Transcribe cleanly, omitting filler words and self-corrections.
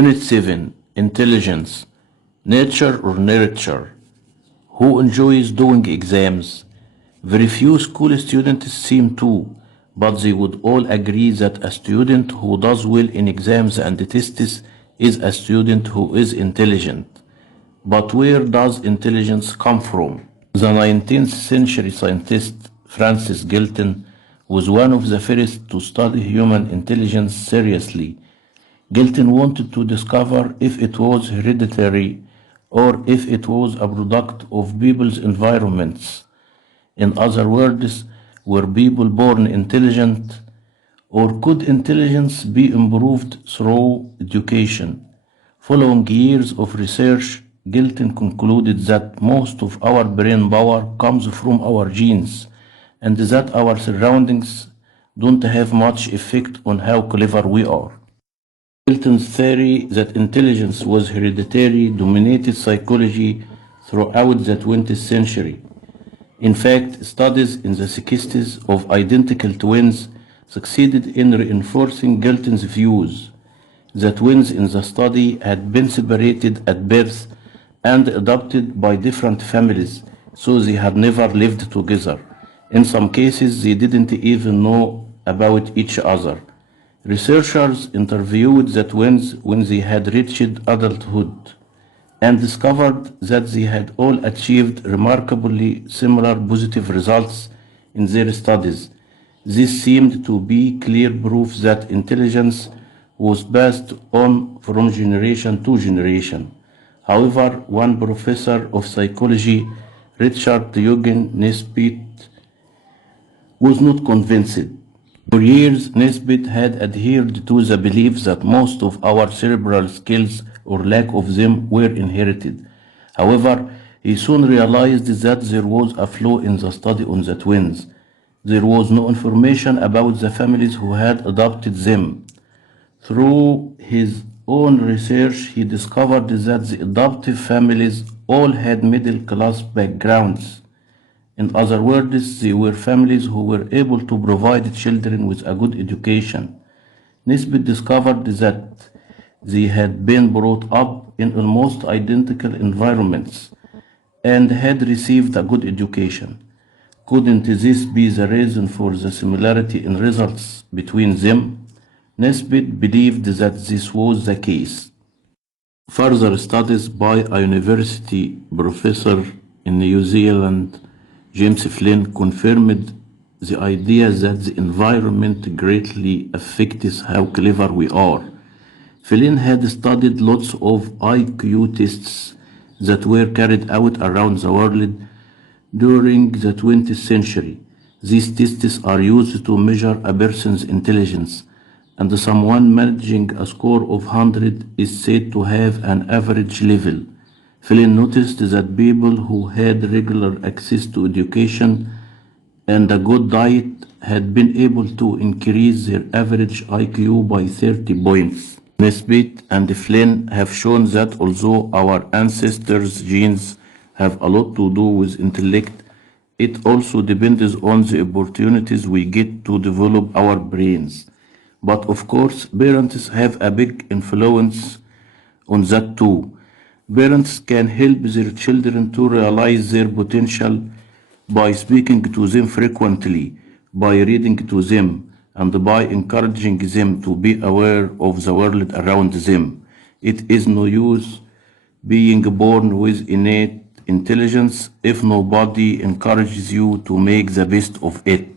Unit 7. Intelligence. Nature or nurture? Who enjoys doing exams? Very few school students seem to, but they would all agree that a student who does well in exams and tests is a student who is intelligent. But where does intelligence come from? The 19th century scientist Francis Galton was one of the first to study human intelligence seriously. Galton wanted to discover if it was hereditary or if it was a product of people's environments. In other words, were people born intelligent, or could intelligence be improved through education? Following years of research, Galton concluded that most of our brain power comes from our genes, and that our surroundings don't have much effect on how clever we are. Galton's theory that intelligence was hereditary dominated psychology throughout the 20th century. In fact, studies in the 60s of identical twins succeeded in reinforcing Galton's views. The twins in the study had been separated at birth and adopted by different families, so they had never lived together. In some cases, they didn't even know about each other. Researchers interviewed the twins when they had reached adulthood and discovered that they had all achieved remarkably similar positive results in their studies. This seemed to be clear proof that intelligence was passed on from generation to generation. However, one professor of psychology, Richard Eugen Nesbitt, was not convinced. For years, Nesbitt had adhered to the belief that most of our cerebral skills or lack of them were inherited. However, he soon realized that there was a flaw in the study on the twins. There was no information about the families who had adopted them. Through his own research, he discovered that the adoptive families all had middle-class backgrounds. In other words, they were families who were able to provide children with a good education. Nesbitt discovered that they had been brought up in almost identical environments and had received a good education. Couldn't this be the reason for the similarity in results between them? Nesbitt believed that this was the case. Further studies by a university professor in New Zealand, James Flynn, confirmed the idea that the environment greatly affects how clever we are. Flynn had studied lots of IQ tests that were carried out around the world during the 20th century. These tests are used to measure a person's intelligence, and someone managing a score of 100 is said to have an average level. Flynn noticed that people who had regular access to education and a good diet had been able to increase their average IQ by 30 points. Nesbitt and Flynn have shown that although our ancestors' genes have a lot to do with intellect, it also depends on the opportunities we get to develop our brains. But of course, parents have a big influence on that too. Parents can help their children to realize their potential by speaking to them frequently, by reading to them, and by encouraging them to be aware of the world around them. It is no use being born with innate intelligence if nobody encourages you to make the best of it.